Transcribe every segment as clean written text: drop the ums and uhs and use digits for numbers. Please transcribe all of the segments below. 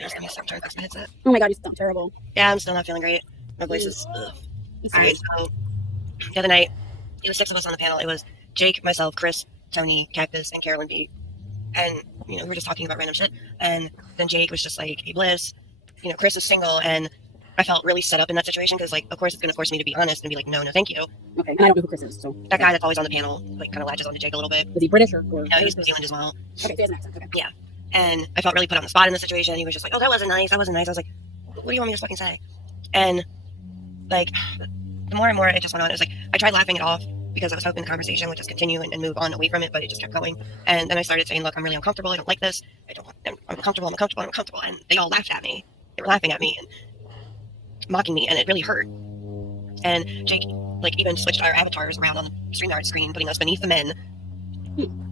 Just give me a second to fix my headset. Oh my god, you sound terrible. Yeah, I'm still not feeling great. My voice is okay, so the other night, it was 6 of us on the panel. It was Jake, myself, Chris, Tony, Cactus, and Carolyn B. And, we were just talking about random shit. And then Jake was just like, hey, Bliss, Chris is single. And I felt really set up in that situation because, of course, it's going to force me to be honest and be like, no, thank you. Okay, and I don't know who Chris is, so. That guy that's always on the panel, kind of latches onto Jake a little bit. Is he British or? No, he's New Zealand as well. Okay, so he has an accent, okay. Yeah. And I felt really put on the spot in the situation. He was just like, oh, that wasn't nice. I was like, what do you want me to fucking say? And, the more and more it just went on, it was like, I tried laughing it off because I was hoping the conversation would just continue and move on away from it, but it just kept going. And then I started saying, look, I'm really uncomfortable. I don't like this. I'm uncomfortable. And they all laughed at me. They were laughing at me and mocking me, and it really hurt. And Jake, even switched our avatars around on the StreamYard screen, putting us beneath the men,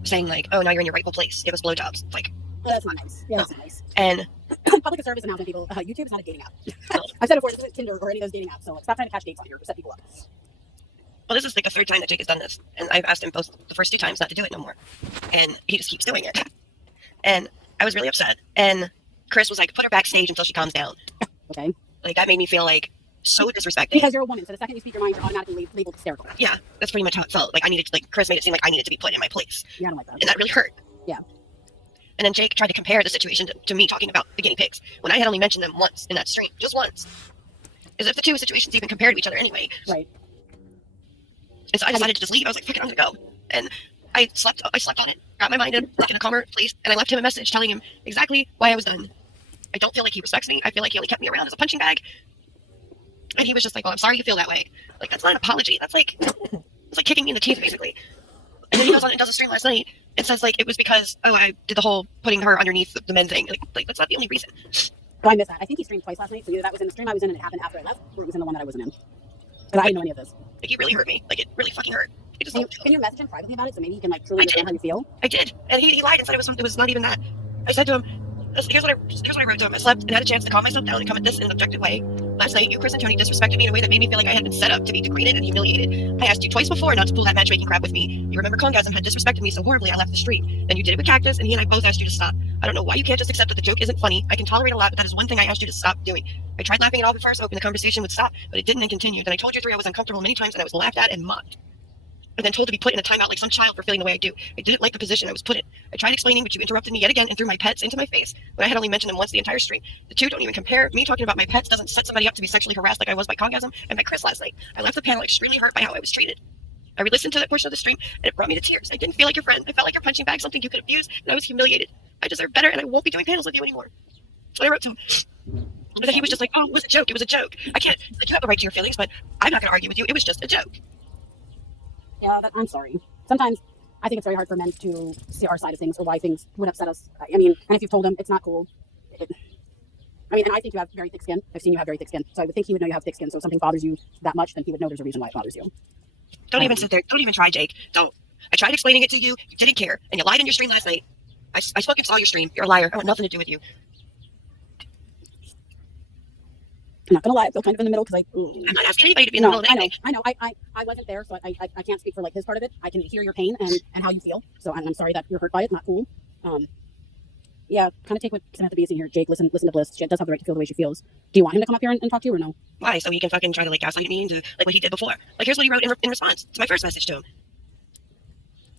saying, oh, now you're in your rightful place. Give us blowjobs. It's like, oh, that's not nice. Yeah, that's not nice. And public service announcement, people. YouTube is not a dating app. I've said it before, this isn't Tinder or any of those dating apps, so stop trying to catch dates on here. Set people up. Well, this is the third time that Jake has done this, and I've asked him both the first 2 times not to do it no more, and he just keeps doing it. And I was really upset. And Chris was like, put her backstage until she calms down. Okay. That made me feel so disrespected. Because you're a woman, so the second you speak your mind, you're automatically labeled hysterical. Yeah, that's pretty much how it felt. Chris made it seem like I needed to be put in my place. Yeah, I don't like that. And that really hurt. Yeah. And then Jake tried to compare the situation to me talking about the guinea pigs when I had only mentioned them once in that stream, just once. As if the 2 situations even compared to each other anyway. Right. And so I decided to just leave. I was like, fuck it, I'm gonna go. And I slept on it, got my mind in a calmer place, and I left him a message telling him exactly why I was done. I don't feel like he respects me. I feel like he only kept me around as a punching bag. And he was just like, well, I'm sorry you feel that way. That's not an apology. It's like kicking me in the teeth, basically. And then he goes on and does a stream last night and says, it was because, I did the whole putting her underneath the men thing. That's not the only reason. Oh, I missed that. I think he streamed twice last night, so either that was in the stream I was in and it happened after I left, or it was in the one that I wasn't in. Because I didn't know any of this. He really hurt me. It really fucking hurt. Can you message him privately about it so maybe he can truly understand how you feel? I did. And he lied and said it was not even that. I said to him, here's what I wrote to him. I slept and had a chance to calm myself down and come at this in an objective way. Last night, you, Chris, and Tony disrespected me in a way that made me feel like I had been set up to be degraded and humiliated. I asked you twice before not to pull that matchmaking crap with me. You remember Congasm had disrespected me so horribly I left the street. Then you did it with Cactus, and he and I both asked you to stop. I don't know why you can't just accept that the joke isn't funny. I can tolerate a lot, but that is one thing I asked you to stop doing. I tried laughing it off at first, hoping the conversation would stop, but it didn't and continued. Then I told you 3 I was uncomfortable many times, and I was laughed at and mocked. And then told to be put in a timeout like some child for feeling the way I do. I didn't like the position I was put in. I tried explaining, but you interrupted me yet again and threw my pets into my face when I had only mentioned them once the entire stream. The 2 don't even compare. Me talking about my pets doesn't set somebody up to be sexually harassed like I was by Congasm and by Chris last night. I left the panel extremely hurt by how I was treated. I re-listened to that portion of the stream, and it brought me to tears. I didn't feel like your friend. I felt like your punching bag, something you could abuse, and I was humiliated. I deserve better, and I won't be doing panels with you anymore. So I wrote to him. And then he was just like, oh, it was a joke. It was a joke. I can't, you have the right to your feelings, but I'm not going to argue with you. It was just a joke. Yeah, I'm sorry. Sometimes I think it's very hard for men to see our side of things or why things would upset us. I mean, and if you've told them it's not cool. And I think you have very thick skin. I've seen you have very thick skin. So I would think he would know you have thick skin. So if something bothers you that much, then he would know there's a reason why it bothers you. Don't even sit there. Don't even try, Jake. Don't. I tried explaining it to you. You didn't care. And you lied in your stream last night. I fucking saw your stream. You're a liar. I want nothing to do with you. I'm not gonna lie, I feel kind of in the middle because I'm not asking anybody to be in the middle of anything. I know. I wasn't there, so I can't speak for his part of it. I can hear your pain and how you feel. So I'm sorry that you're hurt by it. Not cool. Yeah, kind of take what Samantha B is in here. Jake, listen to Bliss. She does have the right to feel the way she feels. Do you want him to come up here and talk to you or no? Why? So he can fucking try to gaslight me and do what he did before. Here's what he wrote in response to my first message to him.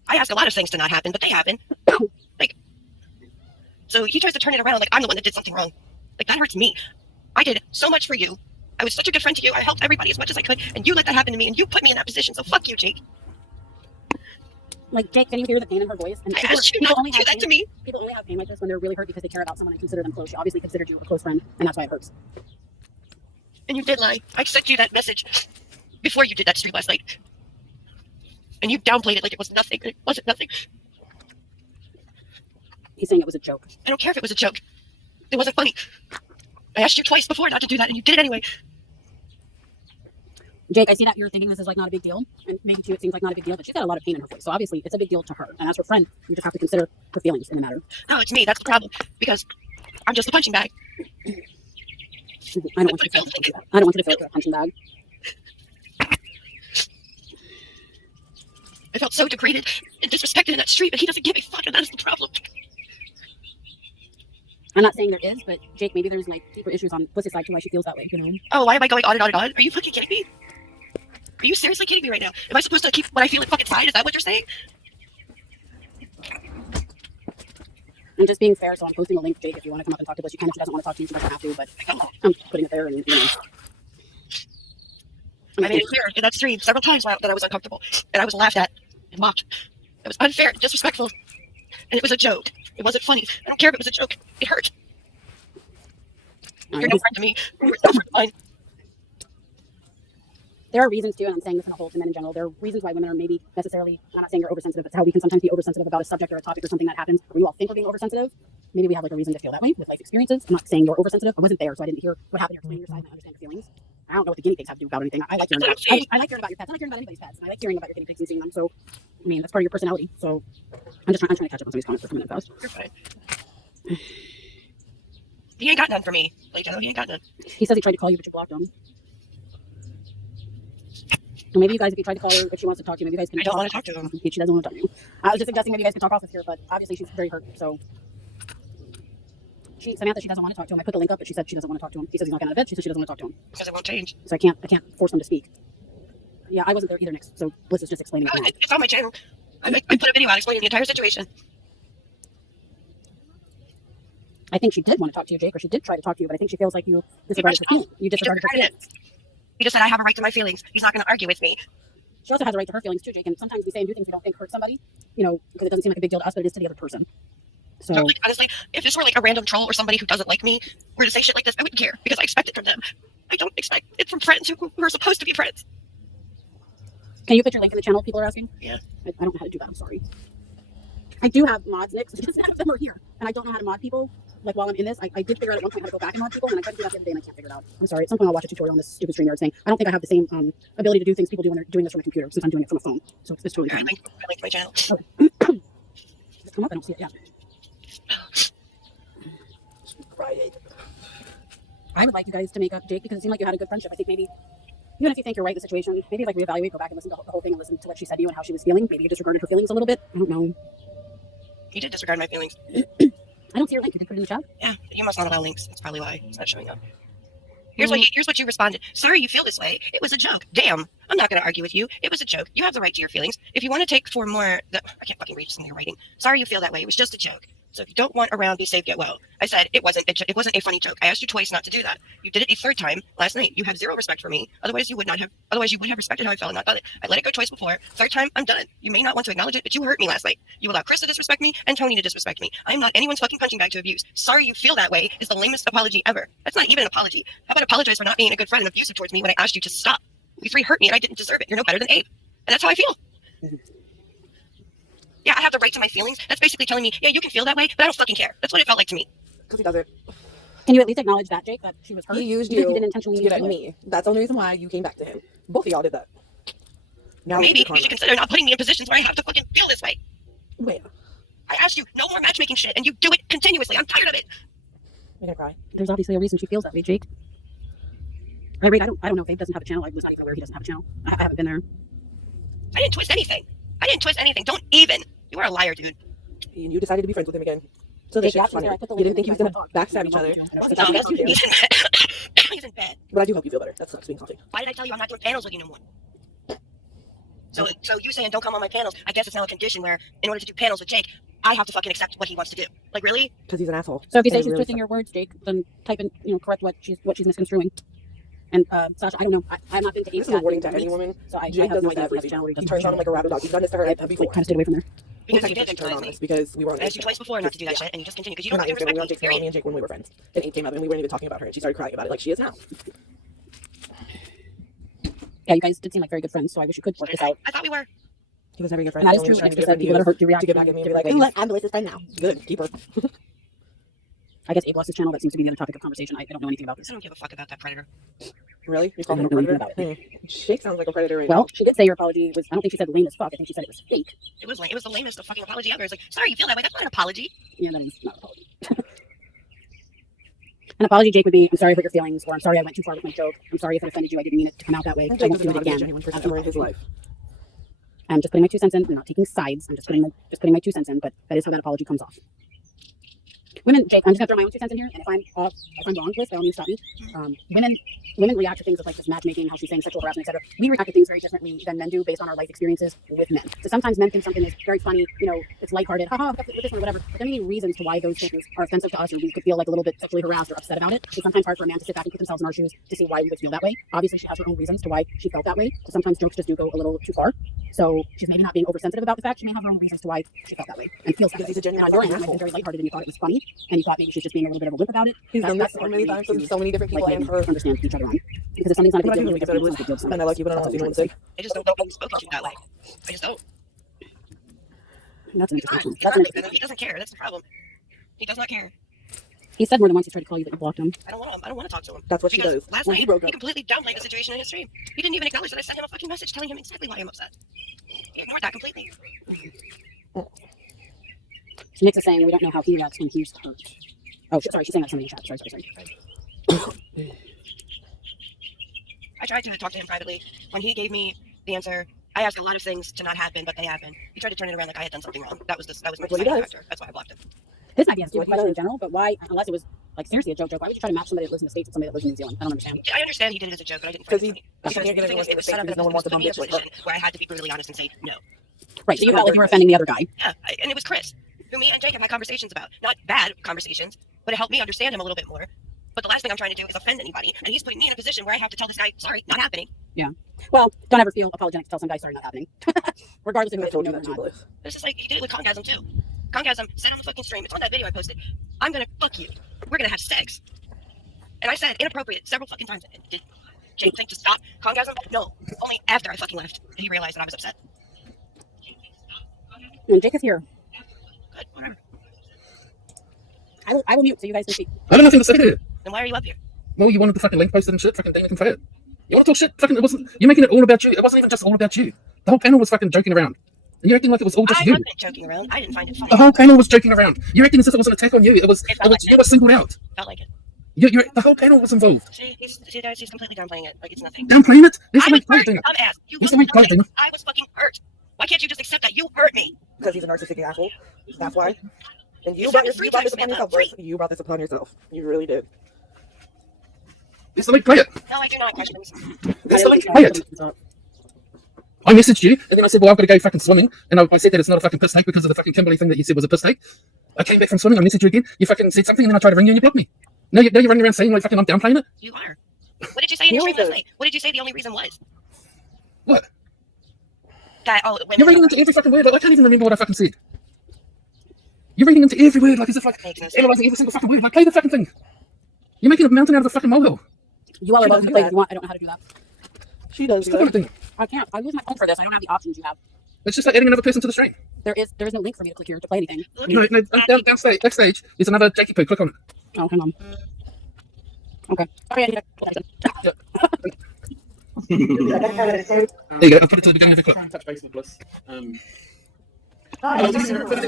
I ask a lot of things to not happen, but they happen. So he tries to turn it around like I'm the one that did something wrong. That hurts me. I did so much for you. I was such a good friend to you. I helped everybody as much as I could, and you let that happen to me, and you put me in that position. So fuck you, Jake. Jake, can you hear the pain in her voice? And I asked you not to do that to me. People only have pain like this when they're really hurt because they care about someone and consider them close. She obviously considered you a close friend, and that's why it hurts. And you did lie. I sent you that message before you did that stream last night, and you downplayed it like it was nothing. It wasn't nothing. He's saying it was a joke. I don't care if it was a joke. It wasn't funny. I asked you twice before not to do that, and you did it anyway. Jake, I see that you're thinking this is not a big deal, and maybe to you it seems like not a big deal, but she's got a lot of pain in her voice, so obviously it's a big deal to her. And as her friend, you just have to consider her feelings in the matter. No, it's me. That's the problem, because I'm just a punching bag. I don't want you to feel that. I don't want you to feel like a punching bag. I felt so degraded and disrespected in that street, but he doesn't give a fuck, and that is the problem. I'm not saying there is, but Jake, maybe there's like deeper issues on Bliss's side to why she feels that way. You know? Oh, why am I going on and on and on? Are you fucking kidding me? Are you seriously kidding me right now? Am I supposed to keep what I feel like fucking side? Is that what you're saying? I'm just being fair, so I'm posting a link, Jake. If you want to come up and talk to Bliss, you can. If she doesn't want to talk to you, she doesn't have to. But I'm putting it there, and you know. I made it clear in that stream several times that I was uncomfortable, and I was laughed at and mocked. It was unfair, disrespectful, and it was a joke. It wasn't funny. I don't care if it was a joke. It hurt. You're no friend to me. You're no friend of mine. There are reasons too, and I'm saying this in a whole to men in general. There are reasons why women are maybe necessarily, I'm not saying you're oversensitive, but how we can sometimes be oversensitive about a subject or a topic or something that happens, or we all think we're being oversensitive. Maybe we have like a reason to feel that way with life experiences. I'm not saying you're oversensitive. I wasn't there, so I didn't hear what happened. You're explaining your side, and I understand your feelings. I don't know what the guinea pigs have to do about anything. I like hearing about. I like hearing about your pets. I like hearing about anybody's pets. And I like hearing about your guinea pigs and seeing them. So, I mean, that's part of your personality. So, I'm trying to catch up on somebody's comments for coming in fast. You're fine. He ain't got none for me. Like, he ain't got none. He says he tried to call you, but you blocked him. So maybe you guys, if you tried to call her, if she wants to talk to you, maybe you guys can. I don't want to talk to him. She doesn't want to talk to you. I was just suggesting maybe you guys can talk off of here, but obviously she's very hurt. So, Samantha, she doesn't want to talk to him. I put the link up, but she said she doesn't want to talk to him. He says he's not getting out of bed. She said she doesn't want to talk to him. Because it won't change. So I can't force him to speak. Yeah, I wasn't there either, Nick. So Bliss is just explaining it. It's on my channel. I put a video out explaining the entire situation. I think she did want to talk to you, Jake, or she did try to talk to you, but I think she feels like you disregarded her feelings. You disregarded her feelings. He just said I have a right to my feelings. He's not going to argue with me. She also has a right to her feelings too, Jake. And sometimes we say and do things we don't think hurt somebody, you know, because it doesn't seem like a big deal to us, but it is to the other person. So like, honestly, if this were like a random troll or somebody who doesn't like me were to say shit like this, I wouldn't care because I expect it from them. I don't expect it from friends who are supposed to be friends. Can you put your link in the channel? People are asking. Yeah. I don't know how to do that. I'm sorry. I do have mods, Nick. Just none of them are here, and I don't know how to mod people. Like while I'm in this, I did figure out at one point how to go back and mod people, and I tried to do that the other day, and I can't figure it out. I'm sorry. At some point, I'll watch a tutorial on this stupid stream yard saying I don't think I have the same ability to do things people do when they're doing this from a computer, since I'm doing it from a phone. So it's totally I linked my channel. Okay. Just come up. I don't see it yet. Crying. I would like you guys to make up, Jake, because it seemed like you had a good friendship. I think maybe, even if you think you're right in the situation, maybe like reevaluate, go back and listen to the whole thing and listen to what she said to you and how she was feeling. Maybe you disregarded her feelings a little bit. I don't know. He did disregard my feelings. I don't see your link. You did put it in the chat. Yeah, you must not allow links. That's probably why it's not showing up. Here's what you responded. Sorry you feel this way. It was a joke. Damn. I'm not going to argue with you. It was a joke. You have the right to your feelings. If you want to take for more... I can't fucking read something you're writing. Sorry you feel that way. It was just a joke. So if you don't want around, be safe, get well. I said it wasn't a funny joke. I asked you twice not to do that. You did it a third time last night. You have zero respect for me. Otherwise you would have respected how I felt and not done it. I let it go twice before. Third time, I'm done. You may not want to acknowledge it, but you hurt me last night. You allowed Chris to disrespect me and Tony to disrespect me. I'm not anyone's fucking punching bag to abuse. Sorry you feel that way is the lamest apology ever. That's not even an apology. How about apologize for not being a good friend and abusive towards me when I asked you to stop? You three hurt me and I didn't deserve it. You're no better than Abe. And that's how I feel. Yeah, I have the right to my feelings. That's basically telling me, yeah, you can feel that way, but I don't fucking care. That's what it felt like to me. Because he doesn't. Can you at least acknowledge that, Jake, that she was hurt? He used You you didn't intentionally to get use at me. That's the only reason why you came back to him. Both of y'all did that. Now Maybe you should consider not putting me in positions where I have to fucking feel this way. Where? I asked you no more matchmaking shit, and you do it continuously. I'm tired of it. You're gonna cry. There's obviously a reason she feels that way, Jake. I don't know if Abe doesn't have a channel. I was not even aware he doesn't have a channel. I haven't been there. I didn't twist anything. Don't even. You are a liar, dude. And you decided to be friends with him again. So Jake, this shit's funny. I put the You link didn't think he was in gonna my backstab each other. He's in bed. He's in bed. But I do hope you feel better. That sucks being salty. Why did I tell you I'm not doing panels with you no more? So you saying don't come on my panels, I guess it's now a condition where in order to do panels with Jake, I have to fucking accept what he wants to do. Like, really? Because he's an asshole. So if you say And she's really twisting your words, Jake, then type in, correct what she's misconstruing. And Sasha, I don't know. I've not been to Abe's This is a warning to any woman. so I Jake have no doesn't idea have if a he has a channel or he He doesn't turns on him like a rabid dog. He's done this to her before. kind of stayed away from there. Because you did turn on victimize us me. because we were on I asked you twice before not to do that shit, and you just continue because you We're don't not fucking Instagram. We were on respect Jake's me. me and Jake when we were friends. And Abe came up and we weren't even talking about her. And she started crying about it like she is now. Yeah, you guys did seem like very good friends, so I wish you could work this out. I thought we were. He was never a good friend. And that is He true. was trying to Extra said be people that hurt you to react get back at me and be like, to you know what? I'm Bliss's friend now. Good. Keep her. I guess Abe lost his channel. That seems to be the other topic of conversation. I don't know anything about this. I don't give a fuck about that predator. Really? You call I him a don't know anything predator? about it. Jake sounds like a predator right Well, now. she did say your apology was, I don't think she said lame as fuck. I think she said it was fake. It was lame. It was the lamest fucking apology ever. It's like, sorry you feel that way. That's not an apology. Yeah, that is not an apology. An apology, Jake, would be, I'm sorry for your feelings, or I'm sorry I went too far with my joke. I'm sorry if it offended you. I didn't mean it to come out that way. I Jake won't doesn't do know it how to be a again. genuine person ever in his life. I'm just putting my 2 cents in. I'm not taking sides. I'm just putting my 2 cents in, but that is how that apology comes off. women, Jake, I'm just gonna throw my own 2 cents in here, and if I'm wrong, Bliss, by all means stop me. Women react to things with like this matchmaking, how she's saying sexual harassment, etc. We react to things very differently than men do based on our life experiences with men. So sometimes men think something is very funny, it's lighthearted, haha, with this one or whatever. But there may be reasons to why those things are offensive to us, or we could feel like a little bit sexually harassed or upset about it. It's sometimes hard for a man to sit back and put themselves in our shoes to see why we would feel that way. Obviously, she has her own reasons to why she felt that way. So sometimes jokes just do go a little too far. So she's maybe not being oversensitive about the fact. She may have her own reasons to why she felt that way and feels that way. He's a genuine And on your end, it might have been very lighthearted and you thought it was funny, and you thought maybe she's just being a little bit of a wimp about it. He's done That's this so many times with so many different people, like, and her. understand each other on. Because if something's not a big deal, it's not a big deal to somebody. And I like you, but I don't want to see no one sick. I just don't spoke to you that way. I just don't. That's an interesting He's one. not, he doesn't care. That's the problem. He does not care. He said more than once he's tried to call you, but you blocked him. I don't want him. I don't want to talk to him. That's what she Because does. last When night, he broke up. he completely downplayed the situation in his stream. He didn't even acknowledge that I sent him a fucking message telling him exactly why I'm upset. He ignored that completely. So Nick's is saying we don't know how he reacts when he's hurt. Oh, sorry, she's saying that to somebody in chat. Sorry. I tried to talk to him privately. When he gave me the answer, I asked a lot of things to not happen, but they happened. He tried to turn it around like I had done something wrong. That was my Well, he deciding does. factor. That's why I blocked him. This might be a stupid question in general, but why, unless it was like seriously a joke, why would you try to match somebody that lives in the States with somebody that lives in New Zealand? I don't understand. I understand he did it as a joke, but I didn't find it funny. Because he can't get the thing anyone is, it was set up because no one wants to put me in a dumb bitch like her. position where I had to be brutally honest and say no. Right, so you felt like you were offending the other guy. Yeah, and it was Chris, who me and Jake have had conversations about. Not bad conversations, but it helped me understand him a little bit more. But the last thing I'm trying to do is offend anybody, and he's putting me in a position where I have to tell this guy, sorry, not happening. Yeah. Well, don't ever feel apologetic to tell some guy sorry not happening. Regardless of I if told you you know that it or too, not. Bliss. This is like, he did it with Congasm too. Congasm said on the fucking stream, it's on that video I posted, I'm gonna fuck you. We're gonna have sex. And I said inappropriate several fucking times. And did Jake think to stop Congasm? No. Only after I fucking left did he realize that I was upset. And Jake is here. Good, whatever. I will mute so you guys can speak. I don't know nothing to say to it. Then why are you up here? Well, you wanted the fucking link posted and shit, fucking Dana can say it. You want to talk shit? Fucking, it wasn't. You're making it all about you. It wasn't even just all about you. The whole panel was fucking joking around. And you're acting like it was all just I you. wasn't joking around. I didn't find it funny. The whole panel was joking around. You're acting as if it was an attack on you. It was you were singled out. Felt like it. The whole panel was involved. See, he's completely downplaying it like it's nothing. Downplaying it? This I is was like hurt, Dana. dumbass. You This will is like not Dana. I was fucking hurt. Why can't you just accept that you hurt me? Because he's a narcissistic asshole. That's why. And you It's brought, not you brought this upon free yourself, time, Bliss. You brought this upon yourself. You really did. It's the like play it. No, I do not, questions. It's the like play it. I messaged you, and then I said, well, I've got to go fucking swimming. And I said that it's not a fucking piss take because of the fucking Kimberly thing that you said was a piss take. I came back from swimming, I messaged you again. You fucking said something, and then I tried to ring you, and you blocked me. Now you're running around saying like fucking I'm downplaying it. You are. What did you say in your stream last night? What did you say the only reason was? What? That, oh, women. You're reading into every fucking word. Like, I can't even remember what I fucking said. You're reading into every word like as if like Makes no sense. analyzing every single fucking word. Like play the fucking thing. You're making a mountain out of a fucking molehill. You all are She welcome to does play that. if you want. I don't know how to do that. She does. Just click on the thing. I can't. I lose my phone for this. I don't have the options you have. It's just like adding another person to the stream. There is no link for me to click here to play anything. No, backstage, there's another Jakey Poo. Click on it. Oh, hang on. Okay. Sorry, I need to. There you go. I'll put it to the beginning of the clip. Touch base with Bliss. I just want to tell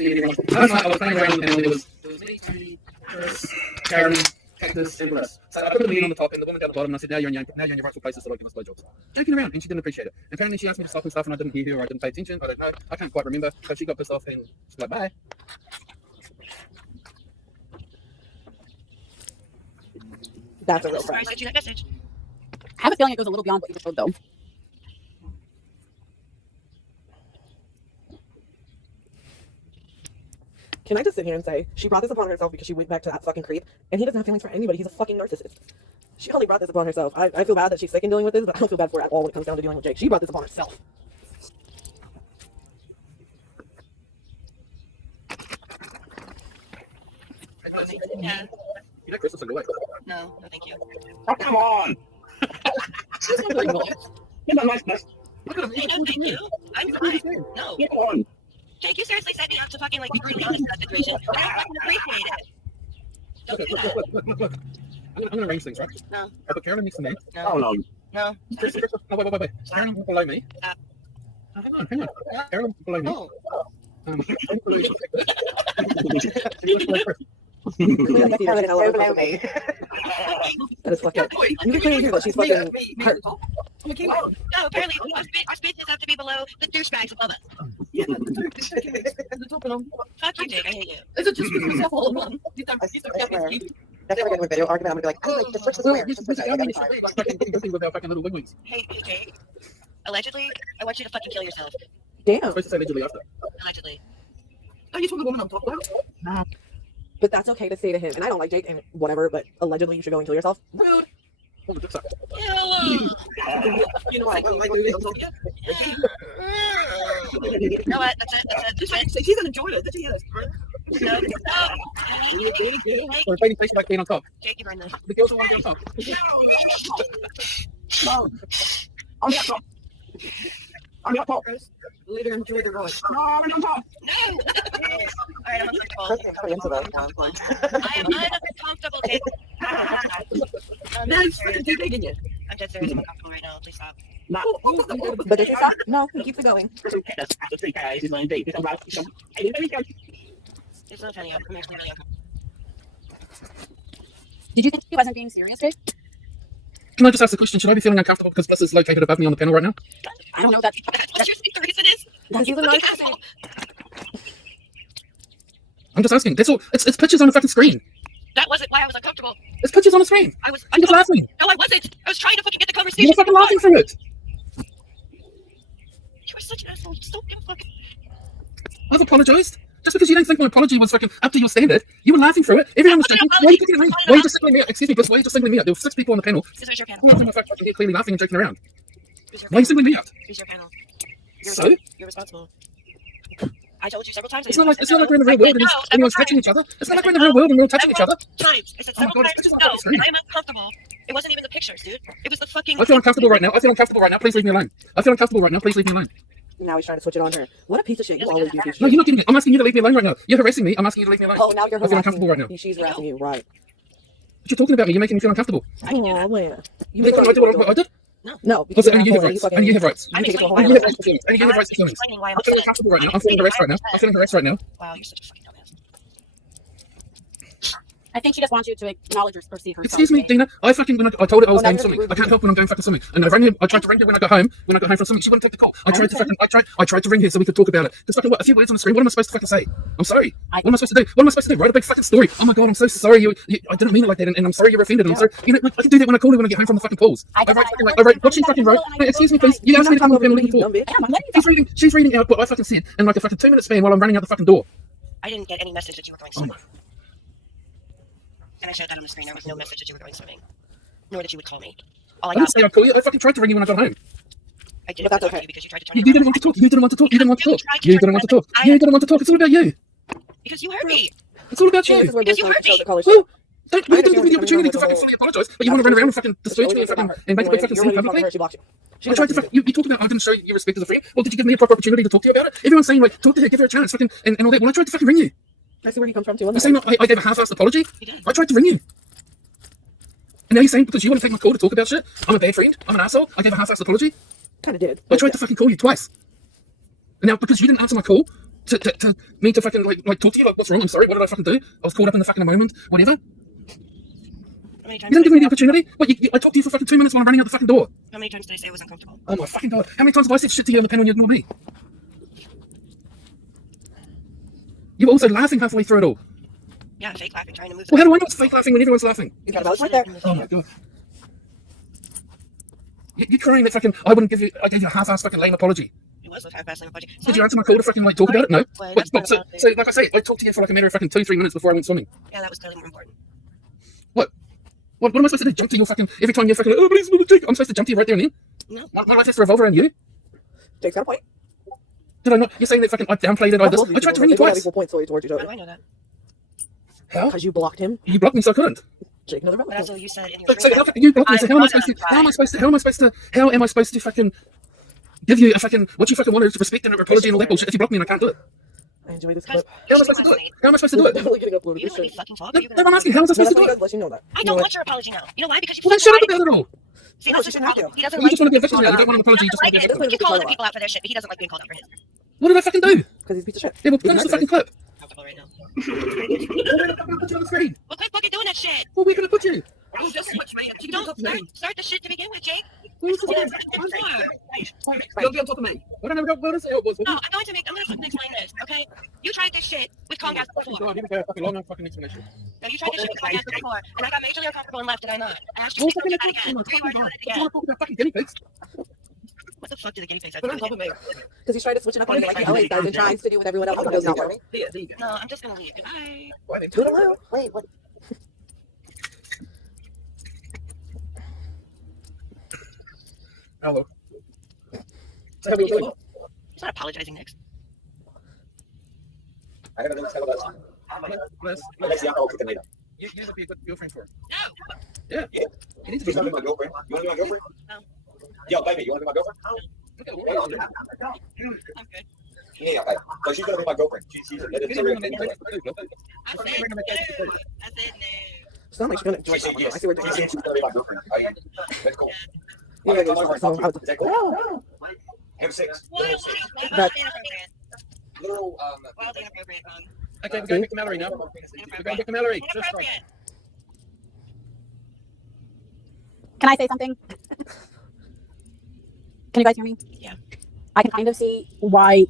you the last night I was playing around and there was me, Tony, Chris, Karen, Cactus, and Bliss. So I put the lead on the top and the woman down the bottom and I said, now you're in your rightful places so I can blowjobs. Joking around and she didn't appreciate it. And apparently she asked me to stop and stuff and I didn't hear her or I didn't pay attention. I don't know. I can't quite remember. So she got pissed off and she's like, bye. That's a real Sorry, I friend. sent you that message. I have a feeling it goes a little beyond what you just showed, though. Can I just sit here and say she brought this upon herself because she went back to that fucking creep, and he doesn't have feelings for anybody. He's a fucking narcissist. She only brought this upon herself. I feel bad that she's sick in dealing with this, but I don't feel bad for her at all when it comes down to dealing with Jake. She brought this upon herself. Yeah. You know Chris will sing away. No, no, thank you. Oh, come on. You're not nice. Look at him. Hey, no, thank you. I'm fine. No. Come on. Jake, you seriously set me up to fucking like be brutally honest in that situation. I don't fucking appreciate it. Don't do that. Look. I'm gonna arrange things, right? No. I put Carolyn next to me. Oh, no. No. Chris, no, wait. Carolyn below me. Stop. Oh, hang on. Carolyn below me. No. That is fucked up. You can clearly hear that she's fucking hurt. No, apparently our spaces have to be below the douchebags above us. Yeah. Fuck you, Jake. I hate you. Is it just because we have all of them? That's never getting a video argument. I'm gonna be like, just switch the square. Just switch it. Every time. Without fucking little wigglings. Hey, Jake. Allegedly, I want you to fucking kill yourself. Damn. I'm supposed to say allegedly after. Allegedly. Oh, you told the woman I'm talking about? But that's okay to say to him. And I don't like Jake and whatever, but allegedly you should go and kill yourself. Rude. Oh, the dick sucker. Ew. You know what? Like, dude, I'm talking. You know what? That's it. She's gonna enjoy it. Did you hear this? No. Or a baby face like being on top. Jake, you burn this. The girls don't want to be on top. No. On the top. On the top. Later enjoy their voice. No, on the top. No. All right, I'm uncomfortable. First thing coming into the I am uncomfortable, Jake. Nice. You're taking it. I'm dead serious. I'm uncomfortable right now. Please stop. No. But does he stop? No, he keeps it going. That's after 3 guys. He's going to date. He's going to It's not funny. It makes me really uncomfortable. Did you think he wasn't being serious, Jake? Can I just ask the question? Should I be feeling uncomfortable because Bliss is located above me on the panel right now? I don't know that. What's the reason is? That's You even fucking nice. asshole. I'm just asking. That's all. It's pictures on a fucking screen. That wasn't why I was uncomfortable. It's pictures on a screen. I was. I'm just laughing. No, I wasn't. I was trying to fucking get the You conversation. were fucking laughing through it. You were such an asshole. Just don't give a fuck. I've apologised. Just because you didn't think my apology was fucking up to your standard, you were laughing through it. Everyone was joking. Why are you picking at me? Why are you just singling me out? Excuse me, Bliss, why are you just singling me out? There were 6 people on the panel. This is your panel. I'm not fucking here clearly laughing and joking around. Who's your Why are you panel? singling me out? Who's your panel? So? You're responsible. I told you several times. It's not like we're in the real world and anyone's touching each other. It's not like we're in the real world and we're all touching each other. Times. I said Oh my several God, times. it's No, just on the screen. I'm uncomfortable. It wasn't even the pictures, dude. It was the fucking. I feel uncomfortable right now. I feel uncomfortable right now. Please leave me alone. I feel uncomfortable right now. Please leave me alone. Now he's trying to switch it on her. What a piece of shit. You always do piece of No, shit. you're not getting it. I'm asking you to leave me alone right now. You're harassing me. I'm asking you to leave me alone. Oh, now you're I feel uncomfortable right now. harassing. She's harassing you, right? What you're talking about me, you're making me feel uncomfortable. Oh, man. You think I did what I did? No, Because because only you have you're rights. fucking- Only you have rights. You take it to a whole Only other you have level. rights to feelings. Only you have rights to feelings. Explaining why I'm I'm feeling upset. uncomfortable right now. I'm feeling harassed right now. I'm feeling harassed right now. Wow, you're such a fucking dumbass. I think she just wants you to acknowledge her or see herself. Excuse me, Dina. I fucking when I told her I was Oh, now going you're swimming. rude. I can't help when I'm going fucking swimming. And I rang her. I tried to ring her when I got home. When I got home from swimming, she wouldn't take the call. I tried to fucking. I tried to ring her so we could talk about it. There's fucking what? A few words on the screen. What am I supposed to fucking say? I'm sorry. What am I supposed to do? What am I supposed to do? Write a big fucking story. Oh my god, I'm so sorry. I didn't mean it like that, and I'm sorry you're offended. And I'm sorry. You know, like, I can do that when I call her when I get home from the fucking pools. I write fucking like I write what she fucking wrote. Hey, excuse me, please. You asked me to come over here and we can talk. She's reading out what I fucking said in like a fucking 2-minute span while I'm running out the fucking door. I didn't get any message that you were going swimming. And I showed that on the screen. There was no message that you were going swimming, nor that you would call me. All I I got. didn't say I'd call you. I fucking tried to ring you when I got home. I didn't But that's talk to okay. you because you tried to turn You it didn't around. want to talk. You didn't want to talk. You didn't want to talk. tried to You turn didn't it want to around. talk. You didn't want to talk. It's all about you. Because you hurt me. It's all about This you. is where Because Bliss you wants hurt to show me. the college. Well, don't, you I didn't give me the understand opportunity to what fucking you're fully apologise, but you want to run around and fucking disturb me and fucking and make a big fucking scene publicly. She blocked you. She I tried to fucking, you talked about I didn't show you respect as a friend. Well, did you give me a proper opportunity to talk to you about it? Everyone's saying like, talk to her, give her a chance, fucking, and all that. Well, I tried to fucking ring you. I see where he comes from too. You're saying I gave a half-assed apology. I tried to ring you. And now you're saying because you wouldn't take my call to talk about shit, I'm a bad friend, I'm an asshole, I gave a half-assed apology. Kind of did. I tried to fucking call you twice. And now because you didn't answer my call to me to fucking like talk to you, like what's wrong? I'm sorry, what did I fucking do? I was caught up in the fucking moment, whatever. How many You times? didn't give me the opportunity. What? I talked to you for fucking 2 minutes while I'm running out the fucking door. How many times did I say it was uncomfortable? Oh my fucking god! How many times have I said shit to you on the panel and you ignore me? You were also laughing halfway through it all. Yeah, fake laughing, trying to move. Well, how do I know it's fake laughing when everyone's laughing? You got about right there. Oh my god! You're crying that fucking I wouldn't give you. I gave you a half-assed fucking lame apology. It was with half-assed apology. Did you answer my call to fucking like talk about it? No. Wait, But, that's not so, about so like I say, I talked to you for like a matter of fucking 2-3 minutes before I went swimming. Yeah, that was clearly more important. What am I supposed to do? Jump to your fucking every time you're fucking oh please Jake. I'm supposed to jump to you right there and then? No. My life has to revolve around you. Jake's got a point. Did I not? You're saying that fucking I downplayed it. I tried to ring you twice. Equal points towards each How do other. I know that? How? Because you blocked him. You blocked me so I couldn't. Jake never But blocked that's him. what you said in your So dream. how you blocked me? So I'm how am I gonna supposed to? try. How am I supposed to fucking give you a fucking what you fucking wanted to respect and an apology and all that bullshit if you block me and I can't do it? I enjoy this clip. How am I supposed to do it? How am I supposed to do It's it? definitely getting uploaded. You This don't let me shit. fucking talk. No, You're no, gonna- I'm asking how was I No, supposed that's to what do he it? does. Let you know that. I don't want your apology now. You know why? Because you Well then shut up about it all. See, No, that's it's just just your problem. an He doesn't You like just want to be a victim now. You don't it. want an apology. He You just doesn't want to like be a it. victim. You call other people out for their shit, but he doesn't like being called out for his. What did I fucking do? Because he's a piece of shit. Yeah, well, finish the fucking clip. Comfortable right now. Well, we're not gonna put you on the screen. Well, quit fucking doing that shit. Well, we're gonna put you. Don't start the shit to begin with, Jake. You'll be on top of me. I don't know what else it was. No, I'm going to fucking explain this, okay? You tried this shit with Comcast before. God, you can fucking long fucking explanation. No, you tried this shit with Comcast before, and I got majorly uncomfortable and left, did I not? I asked you to do that again. 3 more times again. Fucking guinea pigs. What the fuck did the guinea pigs have Put to on do top with of it? me. Because he's trying to switch it up on me like he always does and tries to do with everyone else and does not work. Here, there you go. No, I'm just gonna leave. Goodbye. Toodaloo. Wait, what? Hello. So how are you feeling? He's not apologizing next. I gotta tell about that. Bliss. Let's see, I'll cook it later. You would be a good girlfriend for her. No! Yeah. Yeah. You need to be She's not my girlfriend. You wanna be my girlfriend? No. Yo, baby, you wanna be my girlfriend? I'm good. Yeah, okay. So she's gonna be my girlfriend. She's a little I said no. I said no. It's not like she's gonna join She said someone. yes. I see where She said she's gonna be my girlfriend. That's cool. Yeah, Okay, yeah, tell her so what I was- is that cool? Him 6. Little 6. Wildly inappropriate. Little, Wildly inappropriate. Okay, we're going back to Mallory now. We're going back to Mallory. Just right. Inappropriate. Can I say something? Can you guys hear me? Yeah. I can kind of see why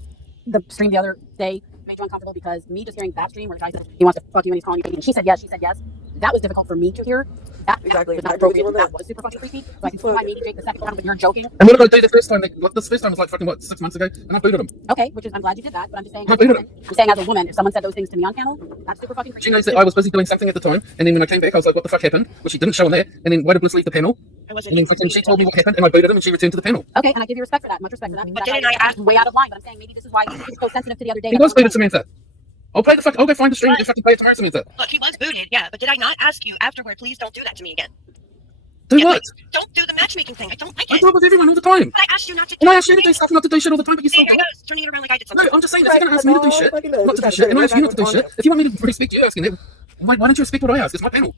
the stream the other day made you uncomfortable, because me just hearing that stream where the guy said he wants to fuck you and he's calling you, and she said yes, that was difficult for me to hear. That Exactly. was not I broke you appropriate. on that. That was super fucking creepy. So I can see why maybe Jake the second time, but you're joking. And what did I do the first time? This first time was like fucking what, 6 months ago? And I booted him. Okay, which is, I'm glad you did that, but I'm just saying, I as a booted woman, I'm saying as a woman, if someone said those things to me on panel, that's super fucking creepy. She knows that I was busy doing something at the time, and then when I came back, I was like, what the fuck happened? Well, she didn't show on there, and then why did Bliss leave the panel? I wasn't And then fucking she told me what happened, and I booted him, and she returned to the panel. Okay, and I give you respect for that, much respect for that. But That's didn't I ask- way out of line, but I'm saying maybe this is why he was so sensitive to the other day. He was booted, Samantha. I'll go find the stream and fucking play it tomorrow, Samantha. Look, he was booted, yeah, but did I not ask you afterward, please don't do that to me again? Do Yeah, what? Don't do the matchmaking thing. I don't like I it. do it with everyone all the time. But I asked you not to do And I it. asked you to do stuff, not to do shit all the time, but you See, still here do it it. goes, turning it around like I did No, something. I'm just saying, if you're going to ask me to do shit, not to do shit, and I ask you not to do shit, if you want me to respect you asking it, why don't you respect what I ask? It's my panel.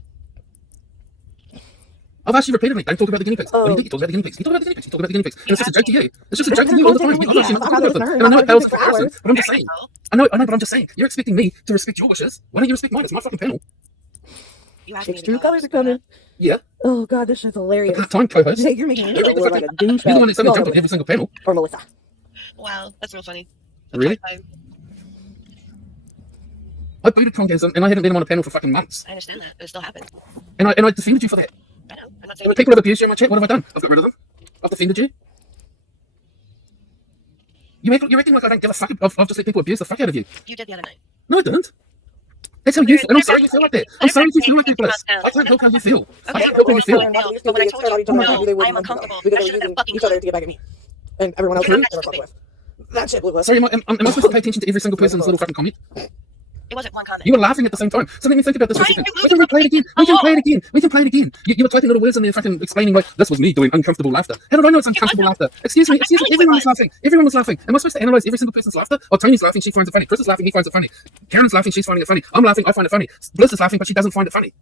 I've asked you repeatedly, don't talk about the guinea pigs. When you do, you talk about the guinea pigs. You talk about the guinea pigs. You talk about the guinea pigs. And it's just a joke to you. It's just a joke to you all the time. I've asked you not to talk about them. And I know it pales in comparison, but I'm just saying. I know, but I'm just saying. You're expecting me to respect your wishes. Why don't you respect mine? It's my fucking panel. You asked me Jake's to true go. colors are coming. Yeah. Oh god, this shit's The hilarious. part-time co-host. Jake, you're making me look like a douchebag. You're the one that suddenly No, jumped on every single panel. or Melissa. Wow, that's real funny. Really? I booted Congas and I hadn't been on a panel for fucking months. I understand that, but it still happened. And I defended you for that. I know. I'm not And saying when people have abused you in my chat, what have I done? I've got rid of them. I've defended you. You're acting like I don't give a fuck. I've just let people abuse the fuck out of you. you did the other night. No, I didn't. That's how you feel. And I'm sorry you feel like that. I'm sorry you feel like that, Bliss. I can't help how you feel. I Okay, can't help how you feel. But when I told you, no, I'm uncomfortable. Because I they should were have using fucking each other to get back at me. And everyone else You're who not never fucked with. That shit blew us. Sorry, am I supposed to pay attention to every single person's little fucking comment? It wasn't one comment. You were laughing at the same time. So let me think about this for a Why second. did you We can lose replay it again. We can play it again. We can play it again. You were typing little words in there fucking explaining like this was me doing uncomfortable laughter. How did I know it's uncomfortable laughter? Excuse me. Everyone was laughing. Everyone was laughing. Am I supposed to analyze every single person's laughter? Oh, Tony's laughing, she finds it funny. Chris is laughing, he finds it funny. Karen's laughing, she's finding it funny. I'm laughing, I find it funny. Bliss is laughing, but she doesn't find it funny.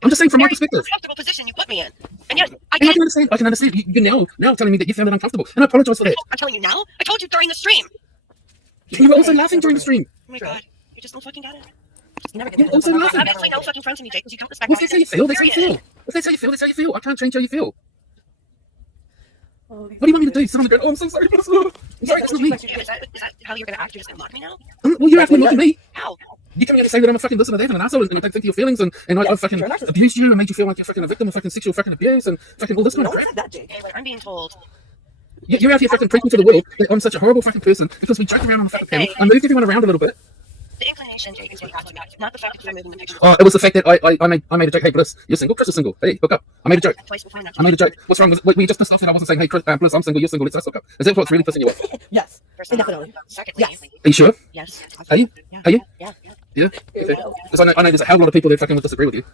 I'm just saying from my perspective. Uncomfortable position you put me in. And yes, I And I did. can understand. You're now telling me that you found it uncomfortable. And I apologize for that. I'm telling you now. I told you during the stream. You were also laughing during the stream. Oh my god, you just don't fucking get it. You never You're also laughing. Obviously, no fucking friends to me, Jake, because you don't respect Well, my that's how you feel. That's how you Period. feel. If that's how you feel, that's how you feel. I can't change how you feel. What do you want me to do? Sit on the ground? Oh, I'm so sorry. I'm sorry, that's not me. Yeah, is that how you're gonna act? You're just gonna mock me now? Well, you're acting like me. How? You come in and say that I'm a fucking this and that and an asshole and you don't think of your feelings and I've fucking abused you and made you feel like you're fucking a victim of fucking sexual fucking abuse and fucking all this kind No of one crap. said that, Jake. Hey, like, I'm being told. You're out here fucking preaching to the world that I'm such a horrible fucking person because we joke around on the fucking panel. I moved everyone around a little bit. The inclination, Jake, is what got you back. Not the fact that you're moving the picture. Oh, it was the fact that I made a joke. Hey, Bliss, you're single. Chris is single. Hey, hook up. I made a joke. Twice before now. I made a joke. What's wrong? Were you just pissed off that I wasn't saying, hey, Chris, Bliss, I'm single, you're single, let's hook up? Is that what's really pissing you off? Yes. First of all. Definitely. Secondly, Yes. Are you sure? yes. Are you? Yeah. Are you? Yeah. Yeah? Okay. Because I know there's a hell of a lot of people that fucking would disagree with you.